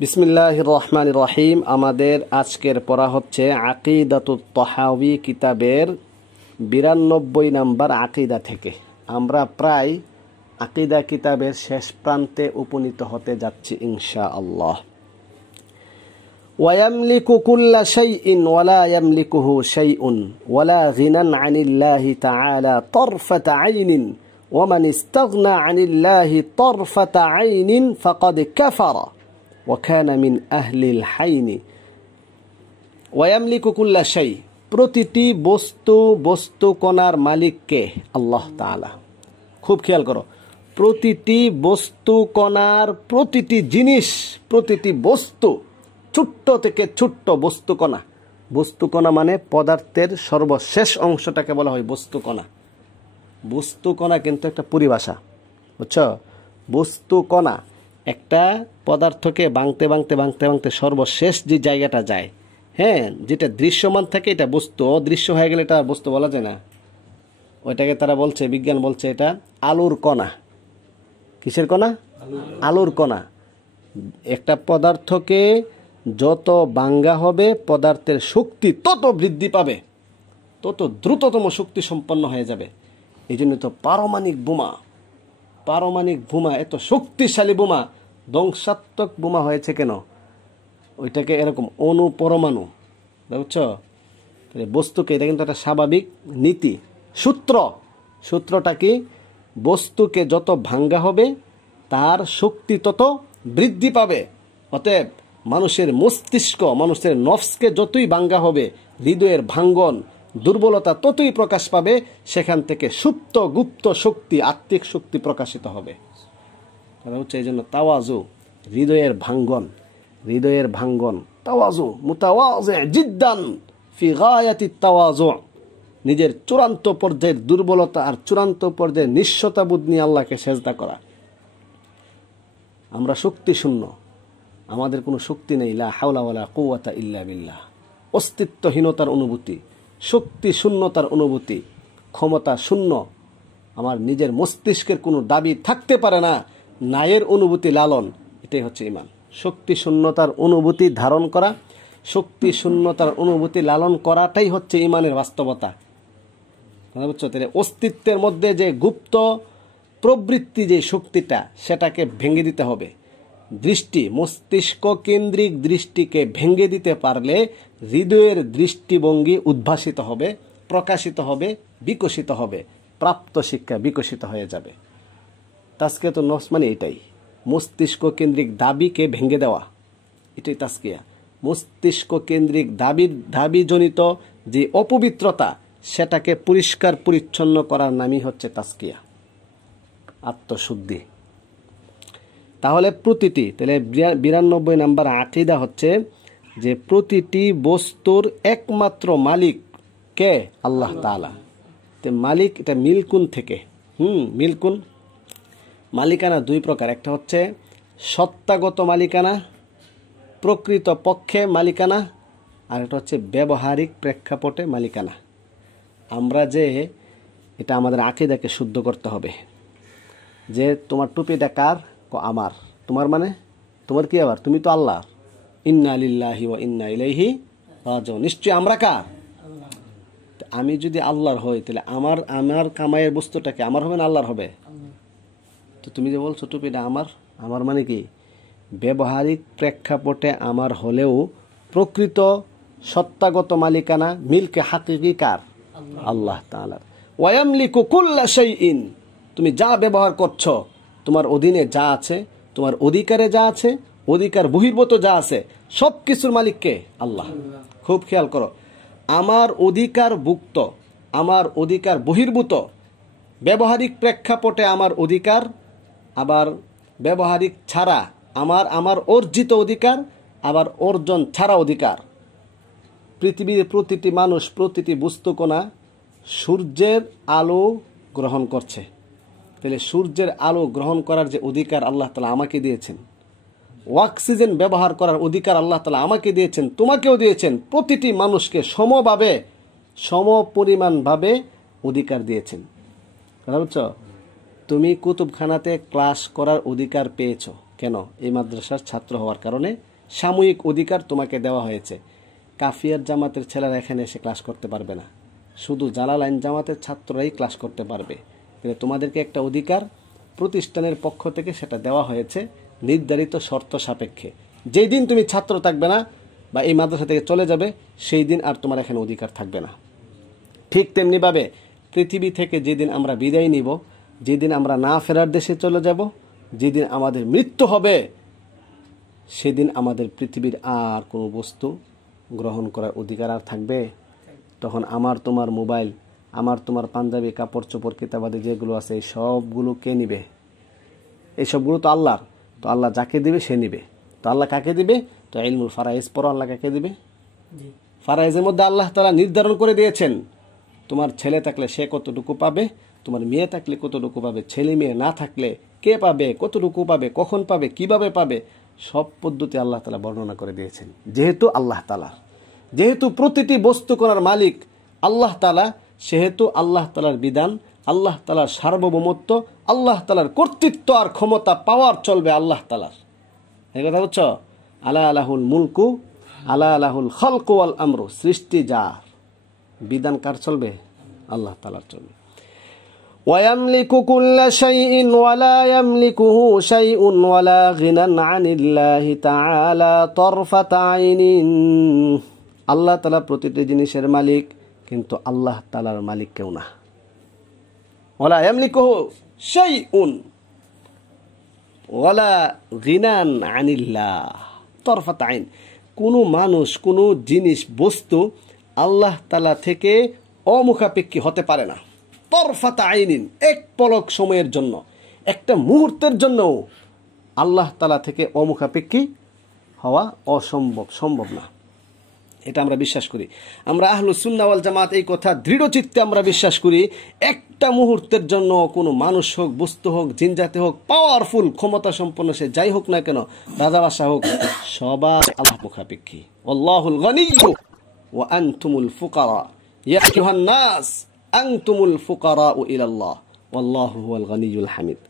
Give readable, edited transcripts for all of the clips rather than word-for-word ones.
বিসমিল্লাহির রহমানির রহিম। আমাদের আজকের পড়া হচ্ছে আকিদাতুত তাহাউই কিতাবের 92 নম্বর আকিদা থেকে। আমরা প্রায় আকিদা কিতাবের শেষ প্রান্তে উপনীত হতে যাচ্ছি ইনশাআল্লাহ। ওয়ায়ামলিকু কুল্লা শাইইন ওয়ালা ইয়ামলিকুহু শাইউন ওয়ালা গিনান আনিল্লাহি তাআলা তারফাতা আইনিন ওয়ামান ইস্তাগনা আনিল্লাহি তারফাতা আইনিন ফাকাদ কাফারা ওয়াকানা মিন আহলিল হাইনি। ওয়ায়ামলিকু কুল্লা শাই, প্রতিটি বস্তু কণার মালিক কে? আল্লাহ তাআলা। খুব খেয়াল করো, প্রতিটি বস্তু কণার প্রতিটি জিনিস, প্রতিটি বস্তু, ছোট্ট থেকে ছোট্ট বস্তু কণা মানে পদার্থের সর্বশেষ অংশটাকে বলা হয় বস্তু কণা। বস্তু কণা কিন্তু একটা পরিভাষা, বুঝছো? বস্তু কণা একটা পদার্থকে ভাঙতে সর্বশেষ যে জায়গাটা যায়, হ্যাঁ, যেটা দৃশ্যমান থাকে এটা বস্তু, অদৃশ্য হয়ে গেলে এটা বস্তু বলা যায় না। ওইটাকে তারা বলছে, বিজ্ঞান বলছে এটা আলোর কণা। কিসের কণা? আলোর কণা। একটা পদার্থকে যত ভাঙা হবে পদার্থের শক্তি তত বৃদ্ধি পাবে, তত দ্রুততম শক্তি সম্পন্ন হয়ে যাবে। এই জন্য তো পারমাণবিক বোমা এত শক্তিশালী বোমা, ধ্বংসাত্মক বোমা হয়েছে কেন? ওইটাকে এরকম পরমাণু, বুঝছো? বস্তুকে, এটা কিন্তু একটা স্বাভাবিক নীতি, সূত্রটা কি? বস্তুকে যত ভাঙ্গা হবে তার শক্তি তত বৃদ্ধি পাবে। অতএব মানুষের মস্তিষ্ক, মানুষের নফসকে যতই ভাঙ্গা হবে, হৃদয়ের ভাঙ্গন, দুর্বলতা ততই প্রকাশ পাবে। সেখান থেকে সুপ্ত গুপ্ত শক্তি, আত্মিক শক্তি প্রকাশিত হবে। হচ্ছে এই জন্য তাওয়াজু, হৃদয়ের ভাঙ্গন, তাওয়াজু, মুতাওয়াজি জিদ্দান ফি গায়াতি তাওয়াজু। নিজের চূড়ান্ত পর্যায়ের দুর্বলতা আর চূড়ান্ত পর্যায়ের নিঃস্বতাবোধ নিয়ে আল্লাহকে সেজদা করা। আমরা শক্তি শূন্য, আমাদের কোনো শক্তি নেই। লা হাওলা ওয়ালা কুওয়াতা ইল্লা বিল্লাহ। অস্তিত্বহীনতার অনুভূতি, শক্তি শূন্যতার অনুভূতি, ক্ষমতা শূন্য। আমার নিজের মস্তিষ্কের কোনো দাবি থাকতে পারে না, নায়ের অনুভূতি লালন, এটাই হচ্ছে ঈমান। শক্তি শূন্যতার অনুভূতি ধারণ করা, শক্তি শূন্যতার অনুভূতি লালন করাটাই হচ্ছে ঈমানের বাস্তবতা। বুঝছো? তাহলে অস্তিত্বের মধ্যে যে গুপ্ত প্রবৃত্তি, যে শক্তিটা, সেটাকে ভেঙে দিতে হবে। দৃষ্টি, মস্তিষ্ক কেন্দ্রিক দৃষ্টিকে ভেঙে দিতে পারলে হৃদয়ের দৃষ্টিভঙ্গি উদ্ভাসিত হবে, প্রকাশিত হবে, বিকশিত হবে, প্রাপ্ত শিক্ষা বিকশিত হয়ে যাবে। তাজকিয়াতুন নফস মানে এটাই, মস্তিষ্ক কেন্দ্রিক দাবিকে ভেঙে দেওয়া, এটাই তাজকিয়া। মস্তিষ্ক কেন্দ্রিক দাবিজনিত যে অপবিত্রতা, সেটাকে পরিষ্কার পরিচ্ছন্ন করার নামই হচ্ছে তাজকিয়া, আত্মশুদ্ধি। তাহলে 92 নম্বর আকীদা হচ্ছে যে প্রতিটি বস্তুর একমাত্র মালিক কে? আল্লাহ তাআলা। তো মালিক, এটা মিলকুন থেকে, মিলকুন মালিকানা দুই প্রকার। একটা হচ্ছে সত্তাগত মালিকানা, প্রকৃত পক্ষে মালিকানা, আর একটা হচ্ছে ব্যবহারিক প্রেক্ষাপটে মালিকানা। আমরা যে এটা আমাদের আকীদাকে শুদ্ধ করতে হবে, যে তোমার টুপিটা কার? আমার। তোমার মানে তোমার কি? আবার তুমি তো আল্লাহ। ইন্না লিল্লাহি ওয়া ইন্না ইলাইহি রাজিউন। নিশ্চয়ই আমরা কার? আমি যদি আল্লাহর হই, তাহলে আমার কামাইয়ের বস্তুটাকে আমার হবে না আল্লাহর হবে? তো তুমি যে বলছো টুপিটা আমার মানে কি? ব্যবহারিক প্রেক্ষাপটে আমার হলেও প্রকৃত সত্তাগত মালিকানা, মিলকে হাকিকি কার? আল্লাহ তাআলার। ওয়ায়ামলিকু কুল্লা শাইইন, তুমি যা ব্যবহার করছো, তোমার অধীনে যা আছে, তোমার অধিকারে যা আছে, অধিকার বহির্ভূত যা আছে, সব কিছুর মালিককে? আল্লাহ। খুব খেয়াল করো, আমার অধিকার ভুক্ত, আমার অধিকার বহির্ভূত, ব্যবহারিক প্রেক্ষাপটে আমার অধিকার, আবার ব্যবহারিক ছাড়া আমার অর্জিত অধিকার, আবার অর্জন ছাড়া অধিকার। পৃথিবীর প্রতিটি মানুষ, প্রতিটি বস্তুকণা সূর্যের আলো গ্রহণ করছে। তাহলে সূর্যের আলো গ্রহণ করার যে অধিকার আল্লাহ তাআলা আমাকে দিয়েছেন, অক্সিজেন ব্যবহার করার অধিকার আল্লাহ তাআলা আমাকে দিয়েছেন, তোমাকেও দিয়েছেন। প্রতিটি মানুষকে সমভাবে, সমপরিমাণভাবে অধিকার দিয়েছেন। বুঝছো? তুমি কুতুবখানাতে ক্লাস করার অধিকার পেয়েছো, কেন? এই মাদ্রাসার ছাত্র হওয়ার কারণে সাময়িক অধিকার তোমাকে দেওয়া হয়েছে। কাফিয়ার জামাতের ছেলেরা এখানে এসে ক্লাস করতে পারবে না, শুধু জালালাইন জামাতের ছাত্ররাই ক্লাস করতে পারবে। কিন্তু তোমাদেরকে একটা অধিকার প্রতিষ্ঠানের পক্ষ থেকে সেটা দেওয়া হয়েছে নির্ধারিত শর্ত সাপেক্ষে। যেই দিন তুমি ছাত্র থাকবে না বা এই মাদ্রাসা থেকে চলে যাবে, সেই দিন আর তোমার এখানে অধিকার থাকবে না। ঠিক তেমনিভাবে পৃথিবী থেকে যেদিন আমরা বিদায় নিব, যেদিন আমরা না ফেরার দেশে চলে যাব, যেদিন আমাদের মৃত্যু হবে, সেদিন আমাদের পৃথিবীর আর কোনো বস্তু গ্রহণ করার অধিকার আর থাকবে? তখন আমার তোমার মোবাইল, আমার তোমার পাঞ্জাবি, কাপড় চোপড়, কিতাবাদি যেগুলো আছে, এই সবগুলো কে নিবে? এই সবগুলো তো আল্লাহর। তো আল্লাহ যাকে দিবে সে নিবে। তো আল্লাহ কাকে দিবে? তো ইলমুল ফারাইজ পড়ো, আল্লাহ কাকে দিবে? ফারাইজের মধ্যে আল্লাহ তাআলা নির্ধারণ করে দিয়েছেন, তোমার ছেলে থাকলে সে কতটুকু পাবে, তোমার মেয়ে থাকলে কতটুকু পাবে, ছেলে মেয়ে না থাকলে কে পাবে, কতটুকু পাবে, কখন পাবে, কিভাবে পাবে, সব পদ্ধতি আল্লাহ তাআলা বর্ণনা করে দিয়েছেন। যেহেতু আল্লাহ তাআলা, যেহেতু প্রতিটি বস্তু করার মালিক আল্লাহ তাআলা, সেহেতু আল্লাহ তাআলার বিধান, আল্লাহ তাআলার সার্বভৌমত্ব, আল্লাহ তাআলার কর্তৃত্ব আর ক্ষমতা, পাওয়ার চলবে আল্লাহ তাআলার। এই কথা বুঝছো? আলা আলাহুল মুলকু আলা আলাহুল খালকু ওয়াল আমরু। সৃষ্টি যার, বিধান কার চলবে? আল্লাহ তাআলার চলবে। وَيَمْلِكُ كُلَّ شَيْءٍ وَلَا يَمْلِكُهُ شَيْءٌ وَلَا غِنًى عَنِ اللَّهِ تَعَالَى طَرْفَةَ عَيْنٍ। আল্লাহ তাআলা প্রতিটি জিনিসের মালিক, কিন্তু আল্লাহ তাআলার মালিক কেউ না। ওয়ালা ইয়ামলিকুহু শাইউন ওয়ালা গিনান আনিল্লাহ তরফাত আইন। কোনো মানুষ, কোনো জিনিস, বস্তু আল্লাহ তাআলা থেকে অমুখাপেক্ষী হতে পারে না। তরফাত আইনিন, এক পলক সময়ের জন্য, একটা মুহূর্তের জন্য আল্লাহ তাআলা থেকে অমুখাপেক্ষী হওয়া অসম্ভব, সম্ভব না। এটা আমরা বিশ্বাস করি। আমরা আহলুস সুন্নাহ ওয়াল জামাত এই কথা দৃঢ় চিত্তে আমরা বিশ্বাস করি, একটা মুহূর্তের জন্য কোনো মানুষ হোক, বস্তু হোক, জিনজাতি হোক, পাওয়ারফুল, ক্ষমতা সম্পন্ন সে যাই হোক না কেন, রাজা বাদশাহ হোক, সবার আল্লাহ মুখাপেক্ষী। আল্লাহুল গনিয়্যু ওয়া আনতুমুল ফুকারা ইয়া আইয়ুহান নাস আনতুমুল ফুকারা ইলাল্লাহ ওয়াল্লাহু হুয়াল গনিয়্যুল হামিদ।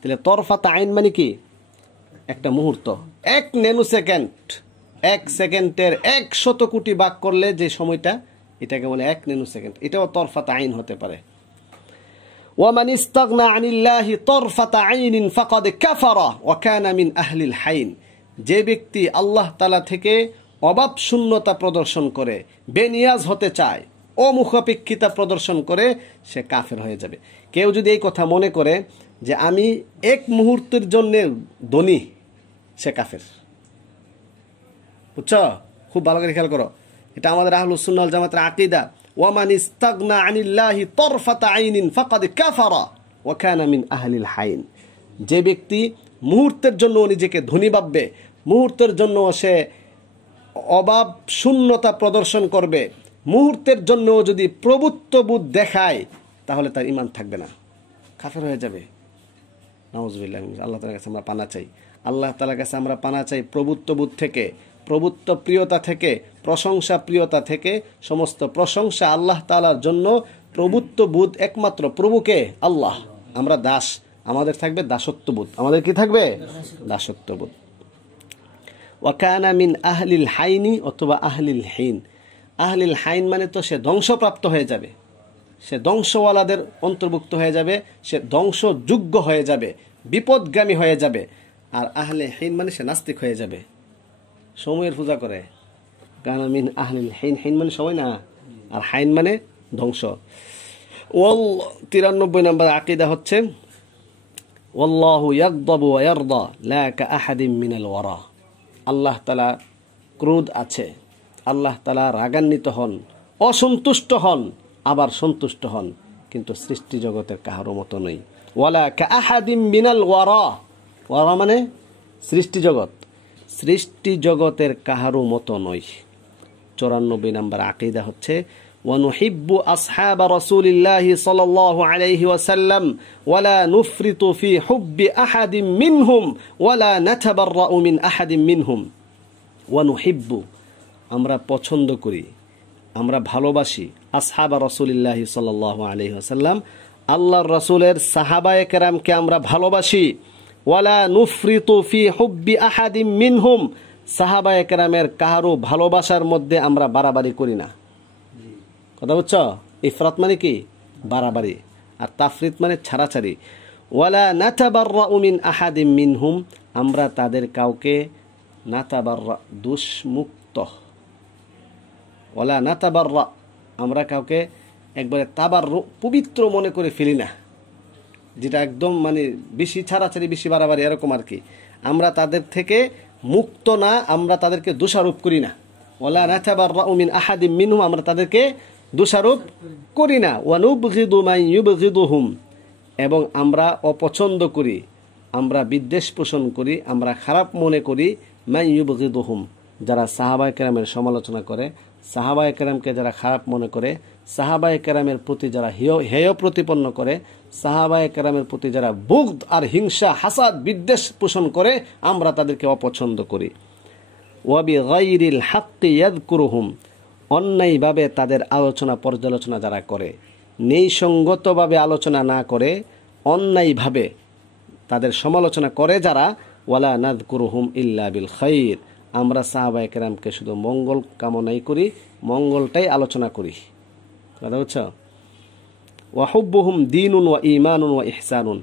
তাহলে তরফাত আইন মানে কি? একটা মুহূর্ত, এক ন্যানো সেকেন্ড, এক সেকেন্ডের 100 কোটি ভাগ করলে যে সময়টা, এটাকে বলে এক ন্যানো সেকেন্ড। এটাও তরফাত আইন হতে পারে। ওয়ামান ইস্তাগনা আনিল্লাহি তরফাত আইনিন ফাকাদ কাফারা ওয়া কানা মিন আহলিল হাইন। যে ব্যক্তি আল্লাহ তাআলা থেকে অভাব শূন্যতা প্রদর্শন করে, বেনিয়াজ হতে চায়, অমুখাপেক্ষিতা প্রদর্শন করে, সে কাফের হয়ে যাবে। কেউ যদি এই কথা মনে করে যে আমি এক মুহূর্তের জন্য ধনী, সে কাফের। বুঝছো? খুব ভালো করে খেয়াল করো, এটা আমাদের আহলুস সুন্নাহ ওয়াল জামাতের আকীদা। ওয়ামান ইস্তাগনা আনিল্লাহি তরফাত আইনিন ফাকাদ কাফারা ওয়া কানা মিন আহলিল হাইন। যে ব্যক্তি মুহূর্তের জন্য নিজেকে ধনী ভাববে, মুহূর্তের জন্য সে অভাব শূন্যতা প্রদর্শন করবে, মুহূর্তের জন্য যদি প্রভুত্ববোধ দেখায়, তাহলে তার ঈমান থাকবে না, কাফের হয়ে যাবে। নাউযুবিল্লাহ। আল্লাহ তাআলার কাছে আমরা পানা চাই, আল্লাহ তাআলার কাছে আমরা পানা চাই প্রভুত্ববোধ থেকে, প্রভুত্ব প্রিয়তা থেকে, প্রশংসা প্রিয়তা থেকে। সমস্ত প্রশংসা আল্লাহ তাআলার জন্য। প্রভুত্ববোধ একমাত্র প্রভুকে, আল্লাহ। আমরা দাস, আমাদের থাকবে দাসত্ববোধ। আমাদের কি থাকবে? দাসত্ববোধ। ওয়া কানা মিন আহলিল হাইনি অথবা আহলিল হিন। আহলিল হাইন মানে তো সে ধ্বংসপ্রাপ্ত হয়ে যাবে, সে ধ্বংসওয়ালাদের অন্তর্ভুক্ত হয়ে যাবে, সে ধ্বংসযোগ্য হয়ে যাবে, বিপদগামী হয়ে যাবে। আর আহলে হিন মানে সে নাস্তিক হয়ে যাবে, সময়ের পূজা করে। কানা মিন আহলিল হিন, হিন মানে সময় না, আর হাইন মানে ধ্বংস। 93 নম্বর আকীদা হচ্ছে ওয়াল্লাহু ইয়াগদাবু ওয়া ইয়ারদা লা কাআহাদিন মিনাল ওয়ারা। আল্লাহ তাআলা ক্রোধ আছে, আল্লাহ তাআলা রাগান্বিত হন, অসন্তুষ্ট হন, আবার সন্তুষ্ট হন, কিন্তু সৃষ্টি জগতের কাহারও মতো নই। ওয়ালা কাআহাদিন মিনাল ওয়ারা, ওয়ারা মানে সৃষ্টি জগৎ, সৃষ্টি জগতের কাহারও মতো নয়। 94 নম্বর আকীদা হচ্ছে ওয়ানুহিব্বু আসহাব রাসূলিল্লাহি সাল্লাল্লাহু আলাইহি ওয়াসাল্লাম ওয়ালা নুফরিতু ফি হুব্বি আহাদিন মিনহুম ওয়ালা নাতাবাররাউ মিন আহাদিন মিনহুম। ওয়ানুহিব্বু, আমরা পছন্দ করি, আমরা ভালোবাসি, আসহাব রাসূলিল্লাহি সাল্লাল্লাহু আলাইহি ওয়াসাল্লাম, আল্লাহর রাসূলের সাহাবায়ে কেরামকে আমরা ভালোবাসি। ওয়ালা নুফরিতু ফি হুব্বি আহাদিম মিনহুম, সাহাবায়ে কেরামের কারো ভালোবাসার মধ্যে আমরা বাড়াবাড়ি করি না। কথা বুঝছো? ইফরাত মানে কি? বাড়াবাড়ি, আর তাফরিত মানে ছাড়াছাড়ি। ওয়ালা নাতাবাররাউ মিন আহাদিম মিনহুম, আমরা তাদের কাউকে নাতাবাররা দুষ্মুক্ত, ওয়ালা নাতাবাররা, আমরা কাউকে একবারে তাবাররু পবিত্র মনে করে ফেলি না, যেটা একদম মানে বেশি ছাড়াছাড়ি বেশি বাড়াবাড়ি এরকম আর কি। আমরা তাদের থেকে মুক্ত না, আমরা তাদেরকে দোষারোপ করি না। ওয়ালা নাতাবাররাউ মিন আহাদিম মিনহুম, আমরা তাদেরকে দোষারোপ করি না। ওয়া নুবগিদু মান ইউবগিদুহুম, এবং আমরা অপছন্দ করি, আমরা বিদ্বেষ পোষণ করি, আমরা খারাপ মনে করি মান ইউবগিদুহুম, যারা সাহাবায়ে কেরামের সমালোচনা করে, সাহাবায়ে কেরামকে যারা খারাপ মনে করে, সাহাবায়ে কেরামের প্রতি যারা হেয় প্রতিপন্ন করে, সাহাবায়ে কেরামের প্রতি যারা বুগদ আর হিংসা হাসাদ বিদ্বেষ পোষণ করে, আমরা তাদেরকে অপছন্দ করি। ওয়া বিগাইরিল হাক্কি ইয়াযকুরুহুম, অন্যায়ভাবে তাদের আলোচনা পর্যালোচনা যারা করে, ন্যায়সঙ্গতভাবে আলোচনা না করে অন্যায়ভাবে তাদের সমালোচনা করে যারা, ওয়ালা নাযকুরুহুম ইল্লা বিল খাইর, আমরা সাহাবায়ে কেরামকে শুধু মঙ্গল কামনাই করি, মঙ্গলটাই আলোচনা করি। কথা বুঝছো? ওয়া হুব্বুহুম দীনুন ওয়া ঈমানুন ওয়া ইহসানুন,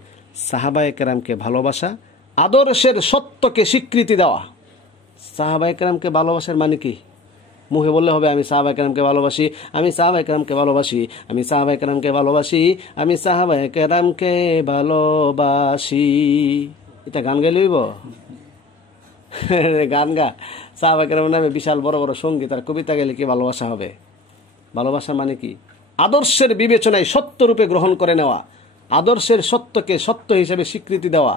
সাহাবায়ে কেরামকে ভালোবাসা, আদর্শের সত্যকে স্বীকৃতি দেওয়া। সাহাবায়ে কেরামকে ভালোবাসার মানে কি? মুখে বললে হবে আমি সাহাবায়ে কেরামকে ভালোবাসি, আমি সাহাবায়ে কেরামকে ভালোবাসি, আমি সাহাবায়ে কেরামকে ভালোবাসি, আমি সাহাবায়ে কেরামকে ভালোবাসি। এটা গান গাইলে হইব? গান গা, সাহাবায়ে কেরামের নামে বিশাল বড় বড় সঙ্গীত আর কবিতা গেলে কি ভালোবাসা হবে? ভালোবাসা মানে কি? আদর্শের বিবেচনায় সত্যরূপে গ্রহণ করে নেওয়া, আদর্শের সত্যকে সত্য হিসেবে স্বীকৃতি দেওয়া,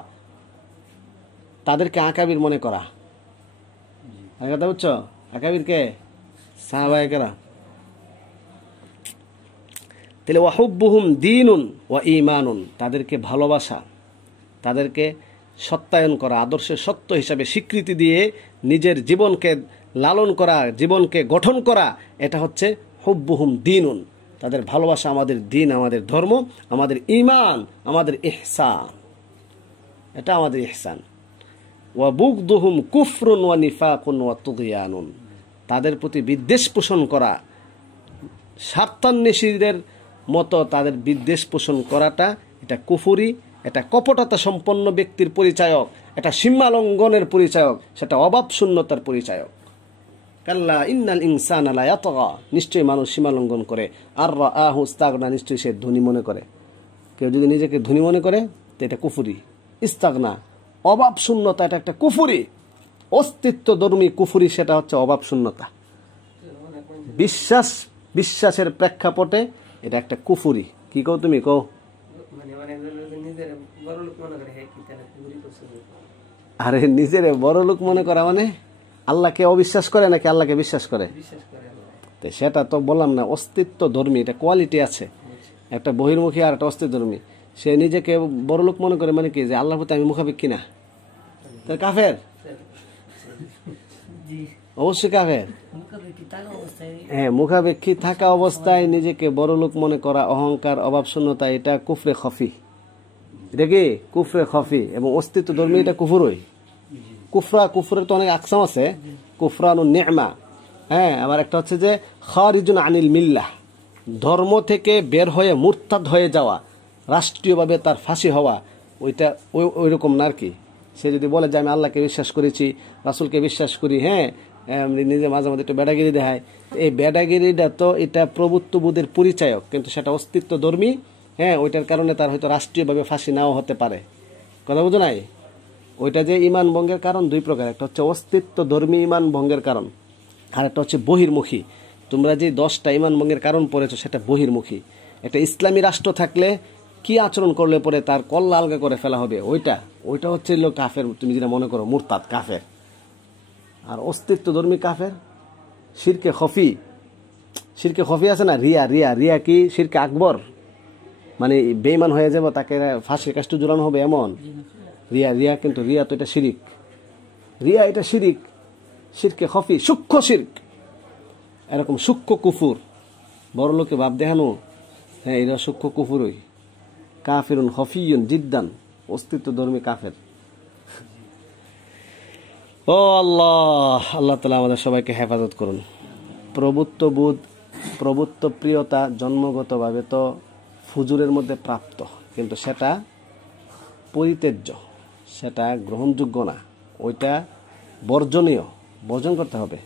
তাদেরকে আকাবির মনে করা। কথা বুঝছো? আকাবিরকে সাহাবায়ে কেরাম। তাহলে ওয়া হুব্বুহুম দীনুন ওয়া ঈমানুন, তাদেরকে ভালোবাসা, তাদেরকে সত্যায়ন করা, আদর্শের সত্য হিসাবে স্বীকৃতি দিয়ে নিজের জীবনকে লালন করা, জীবনকে গঠন করা, এটা হচ্ছে হুব্বুহুম দীনুন। তাদের ভালোবাসা আমাদের দিন, আমাদের ধর্ম, আমাদের ঈমান, আমাদের ইহসান, এটা আমাদের ইহসান। ওয়া বুগদুহুম কুফরুন ওয়া নিফাকুন ওয়া তুগয়ানুন, তাদের প্রতি বিদ্বেষ পোষণ করা, স্বার্থান্বেষীদের মতো তাদের বিদ্বেষ পোষণ করাটা, এটা কুফরি, এটা কপটতা সম্পন্ন ব্যক্তির পরিচায়ক, এটা সীমালঙ্ঘনের পরিচায়ক, সেটা অভাব শূন্যতার পরিচায়ক। কাল্লা ইন্নাল ইনসানা লা ইয়াতগা, নিশ্চয়ই মানুষ সীমালঙ্ঘন করে, আর রাআহু ইস্তাগনা, নিশ্চয়ই সে ধনী মনে করে। কেউ যদি নিজেকে ধনী মনে করে তো এটা কুফরি। ইস্তাগনা, অভাব শূন্যতা, এটা একটা কুফরি, অস্তিত্বধর্মী কুফরি, সেটা হচ্ছে অভাব শূন্যতা। বিশ্বাসের প্রেক্ষাপটে এটা একটা কুফরি। কি কও তুমি? কও। আরে নিজের বড় লোক মনে করা মানে আল্লাহকে অবিশ্বাস করে নাকি আল্লাহকে বিশ্বাস করে? সেটা তো বললাম না, অস্তিত্ব ধর্মী, এটা কোয়ালিটি আছে, একটা বহির্মুখী আর একটা অস্তিত্ব ধর্মী। সে নিজেকে বড় লোক মনে করে মানে কি, যে আল্লাহর প্রতি আমি মুখাপেক্ষী না, তার কাফের, অবশ্যই কাফের। হ্যাঁ, মুখাপেক্ষী থাকা অবস্থায় নিজেকে বড় লোক মনে করা, অহংকার, অভাব শূন্যতা, এটা কুফরে খফি। এটা কি কুফরে খফি, এবং অস্তিত্ব ধর্মী এটা কুফরই। কুফরের তো অনেক আকসাম আছে, কুফরানু নি'মা, হ্যাঁ, আবার একটা হচ্ছে যে খারিজুন আনিল মিল্লাহ, ধর্ম থেকে বের হয়ে মুরতাদ হয়ে যাওয়া, রাষ্ট্রীয়ভাবে তার ফাঁসি হওয়া, ওইটা ওই রকম না আর কি। সে যদি বলে যে আমি আল্লাহকে বিশ্বাস করেছি, রাসূলকে বিশ্বাস করি, হ্যাঁ, নিজে মাঝে মাঝে একটু বেড়াগিরি দেখায়, এই বেড়াগিরিটা তো এটা প্রভুত্ববোধের পরিচায়ক, কিন্তু সেটা অস্তিত্ব ধর্মী। হ্যাঁ, ওইটার কারণে তার হয়তো রাষ্ট্রীয়ভাবে ফাঁসি নাও হতে পারে। কথা বুঝো নাই? ওইটা যে ইমান ভঙ্গের কারণ দুই প্রকার, একটা হচ্ছে অস্তিত্ব ধর্মী ইমান ভঙ্গের কারণ, আর একটা হচ্ছে বহির্মুখী। তোমরা যে 10টা ইমান ভঙ্গের কারণ পড়েছো সেটা বহির্মুখী। একটা ইসলামী রাষ্ট্র থাকলে কি আচরণ করলে পরে তার কল্লা আলগা করে ফেলা হবে, ওইটা হচ্ছে কাফের, তুমি যেটা মনে করো মুরতাদ কাফের। আর অস্তিত্ব ধর্মী কাফের শিরকে খফি, শিরকে খফি আছে না, রিয়া কি শিরকে আকবর, মানে বেঈমান হয়ে যাব, তাকে ফাঁসির কাষ্ঠ ঝুলানো হবে এমন রিয়া, কিন্তু রিয়া তো এটা শিরিক, এটা শিরিক, শিরকে খফি, সূক্ষ্ম শিরক, এরকম সূক্ষ্ম কুফুর, বড় লোকে ভাব দেখানো, হ্যাঁ, এরা সূক্ষ্ম কুফুরই। কাফিরুন খফিয়ুন জিদ্দান, অস্তিত্ব ধর্মী কাফের। ও আল্লাহ, আল্লাহ তাআলা আমাদের সবাইকে হেফাজত করুন। প্রভুত্ববোধ, প্রভুত্ব প্রিয়তা জন্মগতভাবে তো ফুজুরের মধ্যে প্রাপ্ত, কিন্তু সেটা পরিত্যাজ্য, সেটা গ্রহণযোগ্য না, ওইটা বর্জনীয়, বর্জন করতে হবে।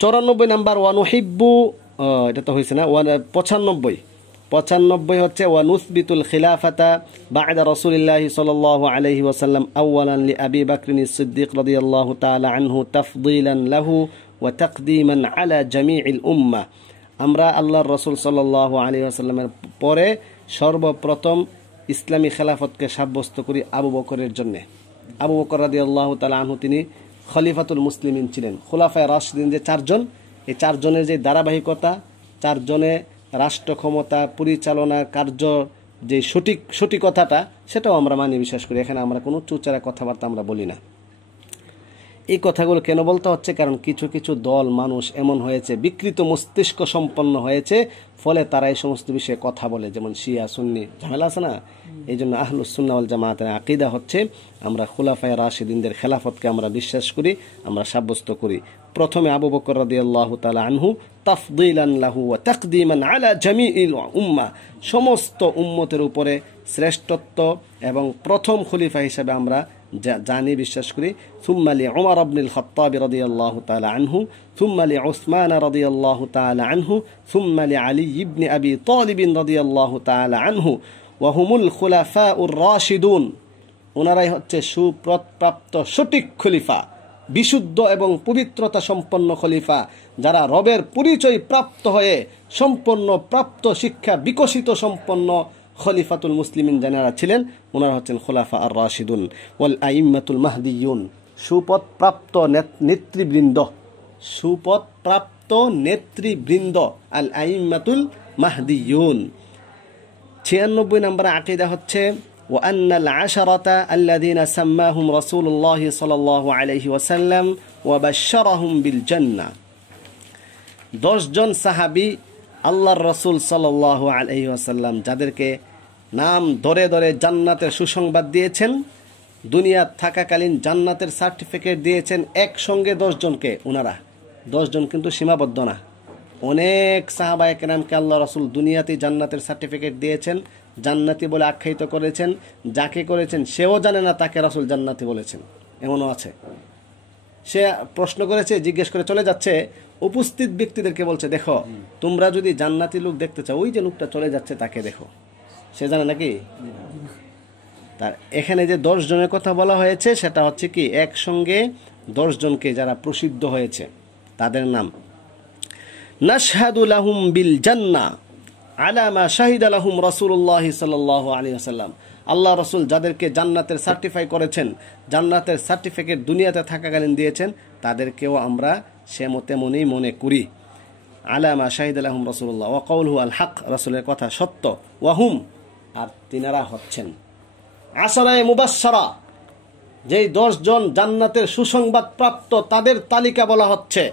94 নাম্বার ওয়ানুহিব্বু, এটা তো হয়েছে না, 95 হচ্ছে ওয়ানুসবিতুল খিলাফাতা বা'দা রাসূলিল্লাহি সাল্লাল্লাহু আলাইহি ওয়াসাল্লাম আউওয়ালান লিআবি বকর সিদ্দিক রাদিয়াল্লাহু তাআলা আনহু তাফদীলান লাহু ওয়া তাকদীমান আলা জামিইল উম্মাহ। আমরা আল্লাহর রাসূল সাল্লাল্লাহু আলাইহি ওয়াসাল্লামের পরে সর্বপ্রথম ইসলামী খেলাফতকে সাব্যস্ত করি আবু বকরের জন্য। আবু বকর রাদিয়াল্লাহু তাআলা আনহু তিনি খলিফাতুল মুসলিমিন ছিলেন। খুলাফায়ে রাশিদিন যে চারজন, এই চারজনের যে ধারাবাহিকতা, চারজনে রাষ্ট্র ক্ষমতা পরিচালনা কার্য যে সঠিকতাটা, সেটাও আমরা মানি, বিশ্বাস করি। এখানে আমরা কোনো চুচারা কথাবার্তা আমরা বলি না। এই কথাগুলো কেন বলতে হচ্ছে? কারণ কিছু কিছু দল মানুষ এমন হয়েছে, বিকৃত মস্তিষ্ক সম্পন্ন হয়েছে, ফলে তারা এই সমস্ত বিষয়ে কথা বলে, যেমন শিয়া সুন্নি ঝামেলা আছে না। এই জন্য আহলুস সুন্নাহ ওয়াল জামাতের আকীদা হচ্ছে আমরা খুলাফায়ে রাশিদিনদের খেলাফতকে আমরা বিশ্বাস করি, আমরা সাব্যস্ত করি। প্রথমে আবু বকর রাদিয়াল্লাহু তাআলা আনহু তাফদীলান লাহু ওয়া তাকদীমান আলা জামিইল উম্মাহ, সমস্ত উম্মতের উপরে শ্রেষ্ঠত্ব এবং প্রথম খলিফা হিসেবে আমরা জানি, বিশ্বাস করি। সুম্মা লি উমর ইবনুল খাত্তাব রাদিয়াল্লাহু তাআলা আনহু, সুম্মা লি উসমান রাদিয়াল্লাহু তাআলা আনহু, সুম্মা লি আলী ইবনে আবি তালিব রাদিয়াল্লাহু তাআলা আনহু ওয়া হুমুল খুলাফাউর রাশিদুন। ওনারাই হচ্ছে সুপ্রপ্রাপ্ত সঠিক খলিফা, বিশুদ্ধ এবং পবিত্রতা সম্পন্ন খলিফা, যারা রবের পরিচয় প্রাপ্ত হয়ে সম্পন্ন প্রাপ্ত শিক্ষা বিকশিত সম্পন্ন খলিফাতুল মুসলিমিন যারা ছিলেন, ওনারা হচ্ছেন খুলাফা আর রাশিদুন ওয়াল আইম্মাতুল মাহদিয়ুন, সুপথ প্রাপ্ত নেতৃবৃন্দ, সুপথ প্রাপ্ত নেতৃবৃন্দ, আল আইম্মাতুল মাহদিয়ুন। 96 নম্বর আকীদা হচ্ছে ওয়া আন্নাল আশারাতা আল্লাযীনা সাম্মাহুম রাসূলুল্লাহ সাল্লাল্লাহু আলাইহি ওয়াসাল্লাম ওয়া বাশশারাহুম বিল জান্নাহ। 10 জন সাহাবী আল্লাহর রাসূল সাল্লাল্লাহু আলাইহি ওয়াসাল্লাম যাদেরকে নাম ধরে ধরে জান্নাতের সুসংবাদ দিয়েছেন, দুনিয়া থাকাকালীন জান্নাতের সার্টিফিকেট দিয়েছেন একসঙ্গে 10 জনকে। ওনারা 10 জন কিন্তু সীমাবদ্ধ না, অনেক সাহাবায়ে কেরামকে আল্লাহ রাসূল দুনিয়াতে জান্নাতের সার্টিফিকেট দিয়েছেন, জান্নাতি বলে আখ্যায়িত করেছেন। যাকে করেছেন সেও জানে না তাকে রাসূল জান্নাতি বলেছেন, এমনও আছে। সে প্রশ্ন করেছে, জিজ্ঞেস করে চলে যাচ্ছে, উপস্থিত ব্যক্তিদেরকে বলছে, দেখো তোমরা যদি জান্নাতি লোক দেখতে চাও, ওই যে লোকটা চলে যাচ্ছে তাকে দেখো। সে জানে নাকি? তার এখানে যে 10 জনের কথা বলা হয়েছে, সেটা হচ্ছে কি একসঙ্গে 10 জনকে যারা প্রসিদ্ধ হয়েছে তাদের নাম। নাশহাদু লাহুম বিল জান্নাহ আলা মা শাহিদা লাহুম রাসূলুল্লাহ সাল্লাল্লাহু আলাইহি ওয়াসাল্লাম। আল্লাহ রাসূল যাদেরকে জান্নাতের সার্টিফাই করেছেন, জান্নাতের সার্টিফিকেট দুনিয়াতে থাকাকালীন দিয়েছেন, তাদেরকেও আমরা তেমনই মনে করি। আলা মা শাহিদা লাহুম রাসূলুল্লাহ ওয়া কাউলুহু আল হক, রাসূলের কথা সত্য। ওয়াহুম, আর তিনারা হচ্ছেন আশারায়ে মুবাশশারা, যেই 10 জন জান্নাতের সুসংবাদ প্রাপ্ত, তাদের তালিকা বলা হচ্ছে।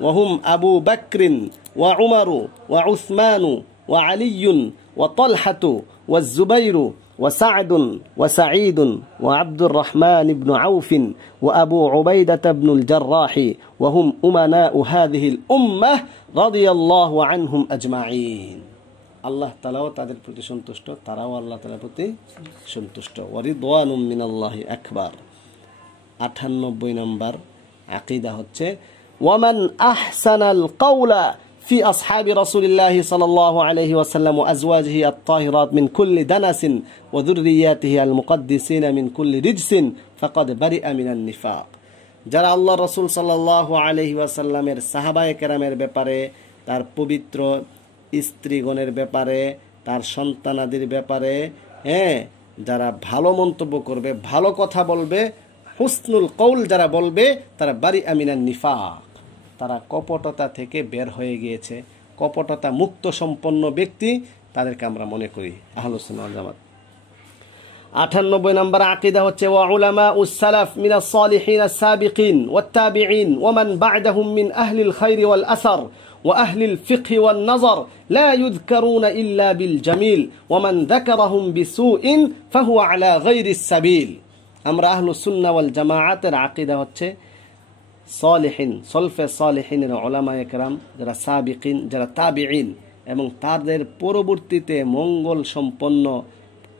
ওয়াহুম আবু বকরিন ওয়া উমারু ওয়া উসমানু ওয়া আলিয়ুন ওয়া তালহাতু ওয়া জুবাইরু ওয়া সা'দুন ওয়া সাঈদুন ওয়া আব্দুর রহমান ইবনে আউফিন ওয়া আবু উবাইদাহ ইবনুল জাররাহ ওয়া হুম উমানাউ হাযিহিল উম্মাহ রাদিয়াল্লাহু আনহুম আজমাইন। আল্লাহ তাআলাও তাদের প্রতি সন্তুষ্ট, তারাও আল্লাহ তাআলার প্রতি সন্তুষ্ট। ওয়া রিদওয়ানুম মিনাল্লাহি আকবার। 98 নম্বর আকীদা হচ্ছে ওয়ামান আহসানাল কাওলা في أصحاب رسول الله صلى الله عليه وسلم وأزواجه الطاهرات من كل دنس وذرياته المقدسين من كل رجس فقد برئ من النفاق। যারা আল্লাহ রাসূল সাল্লাল্লাহু আলাইহি ওয়াসাল্লামের সাহাবায়ে কেরামের ব্যাপারে, তার পবিত্র স্ত্রীগণের ব্যাপারে, তার সন্তানাদির ব্যাপারে যারা ভালো মন্তব্য করবে, ভালো কথা বলবে, হুসনুল কৌল যারা বলবে, তারা বারি আমিনান নিফাক, তারা কপটতা থেকে বের হয়ে গিয়েছে, কপটতা মুক্ত সম্পন্ন ব্যক্তি, তাদেরকে আমরা মনে করি আহলুস সুন্নাহ ওয়াল জামাত। 98 নম্বর আকীদা হচ্ছে ওয়া উলামা উস সালাফ মিনাস সালিহিন আস-সাবিকিন ওয়াত তাবিঈন ওয়া মান বা'দাহুম মিন আহলিল খায়রি ওয়াল আসার ওয়া আহলিল ফিকহি ওয়ান নাযার লা ইউযকারুনা ইল্লা বিল জামিল ওয়া মান যাকারাহুম বিসুইন ফাহুয়া আলা গায়রিস সাবিল। আমরা আহলুস সুন্নাহ ওয়াল জামাআতের আকীদা হচ্ছে সালিহিন, সলফে সালিহিনের উলামায়ে কেরাম, যারা সাবিকিন, যারা তাবিঈন এবং তাদের পরবর্তীতে মঙ্গল সম্পন্ন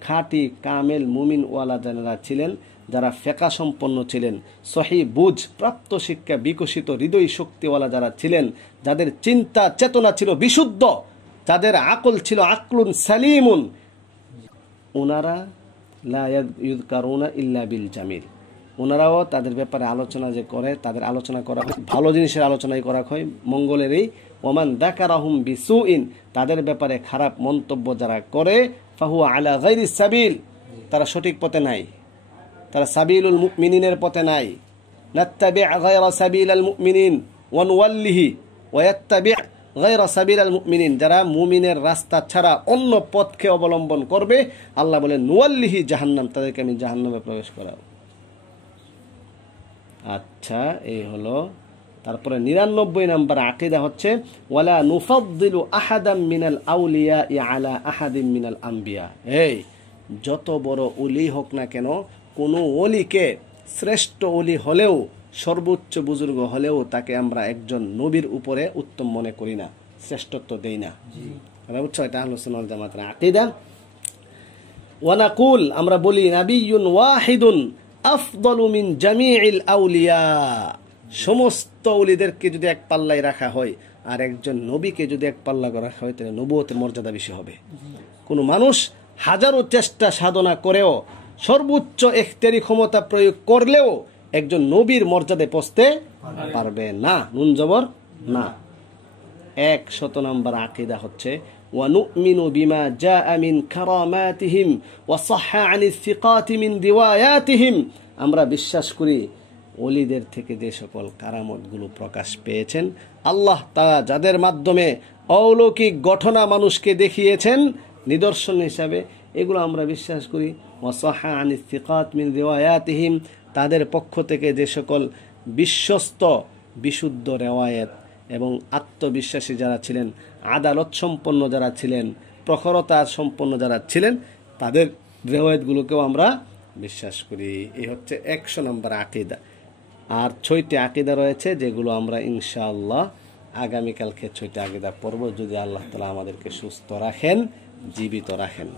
খাঁটি কামেল মুমিন ওয়ালা যারা ছিলেন, যারা ফেকা সম্পন্ন ছিলেন, সহি বুঝ প্রাপ্ত শিক্ষা বিকশিত হৃদয় শক্তিওয়ালা যারা ছিলেন, যাদের চিন্তা চেতনা ছিল বিশুদ্ধ, যাদের আকল ছিল আকলুন সালিমুন, ওনারা লা ইউযকারুনা ইল্লা বিল জামিল। ওনারাও তাদের ব্যাপারে আলোচনা যে করে, তাদের আলোচনা করা হয় ভালো জিনিসের আলোচনাই করা হয়, মঙ্গলেরই। ওমান যাকারাহুম বিসুইন, তাদের ব্যাপারে খারাপ মন্তব্য যারা করে, ফাহুয়া আলা গায়রি সাবিল, তারা সঠিক পথে নাই, তারা সাবিলুল মুমিনিনের পথে নাই। নাত্তাবি গায়রা সাবিলাল মুমিনিন ওয়া নুওয়াল্লিহি ওয়া ইয়াত্তাবি গায়রা সাবিলাল মুমিনিন, যারা মুমিনের রাস্তা ছাড়া অন্য পথকে অবলম্বন করবে, আল্লাহ বলেন নুওয়াল্লিহি জাহান্নাম, তাদেরকে আমি জাহান্নামে প্রবেশ করাবো। আচ্ছা, এই হলো। তারপরে 99 নম্বর আকীদা হচ্ছে ওয়ালা নুফাদ্দিলু আহাদাম মিনাল আউলিয়া আলা আহাদিম মিনাল আম্বিয়া। এই যত বড় ওলি হোক না কেন, কোন ওলিকে শ্রেষ্ঠ ওলি হলেও, সর্বোচ্চ বুজুর্গ হলেও তাকে আমরা একজন নবীর উপরে উত্তম মনে করি না, শ্রেষ্ঠত্ব দেই না। বুঝছো, এটা আহলুস সুন্নাহ ওয়াল জামাতের আকীদা। ওয়া নাকুল, আমরা বলি নাবিয়্যুন ওয়াহিদুন আফদলু মিন জামিইল আউলিয়া। সমস্ত ওলিদেরকে যদি এক পাল্লায় রাখা হয় আর একজন নবীকে যদি এক পাল্লা রাখা হয়, তাহলে নবুয়তের মর্যাদা বেশি হবে। কোনো মানুষ হাজারো চেষ্টা সাধনা করেও, সর্বোচ্চ ইখতিয়ারি ক্ষমতা প্রয়োগ করলেও একজন নবীর মর্যাদায় পৌঁছতে পারবে না। নুন জবর না। 100 নম্বর আকীদা হচ্ছে ওয়া নুমিনু বিমা জাআ মিন কারামাতিহিম ওয়া সাহহা আনিস সিকাতি মিন দিওয়ায়াতিহিম। আমরা বিশ্বাস করি ওলিদের থেকে যে সকল কারামতগুলো প্রকাশ পেয়েছেন, আল্লাহ তাআলা যাদের মাধ্যমে অলৌকিক ঘটনা মানুষকে দেখিয়েছেন নিদর্শন হিসাবে, এগুলো আমরা বিশ্বাস করি। ওয়া সাহহা আনিস সিকাত মিন দিওয়ায়াতিহিম, তাদের পক্ষ থেকে যে সকল বিশ্বস্ত বিশুদ্ধ রেওয়ায়েত এবং আত্মবিশ্বাসী যারা ছিলেন, আদালত সম্পন্ন যারা ছিলেন, প্রখরতা সম্পন্ন যারা ছিলেন, তাদের রেওয়ায়েতগুলোকেও আমরা বিশ্বাস করি। এই হচ্ছে 100 নম্বর আকীদা। আর 6টি আকীদা রয়েছে, যেগুলো আমরা ইনশাআল্লাহ আগামীকালকে 6টি আকীদা পড়ব, যদি আল্লাহ তাআলা আমাদেরকে সুস্থ রাখেন, জীবিত রাখেন।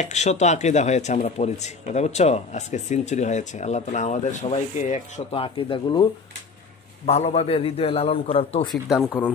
100 আকীদা হয়েছে, আমরা পড়েছি, কথা বুঝছো? আজকে সেঞ্চুরি হয়েছে। আল্লাহ তাআলা আমাদের সবাইকে 100 আকীদাগুলো ভালোভাবে হৃদয়ে লালন করার তৌফিক দান করুন।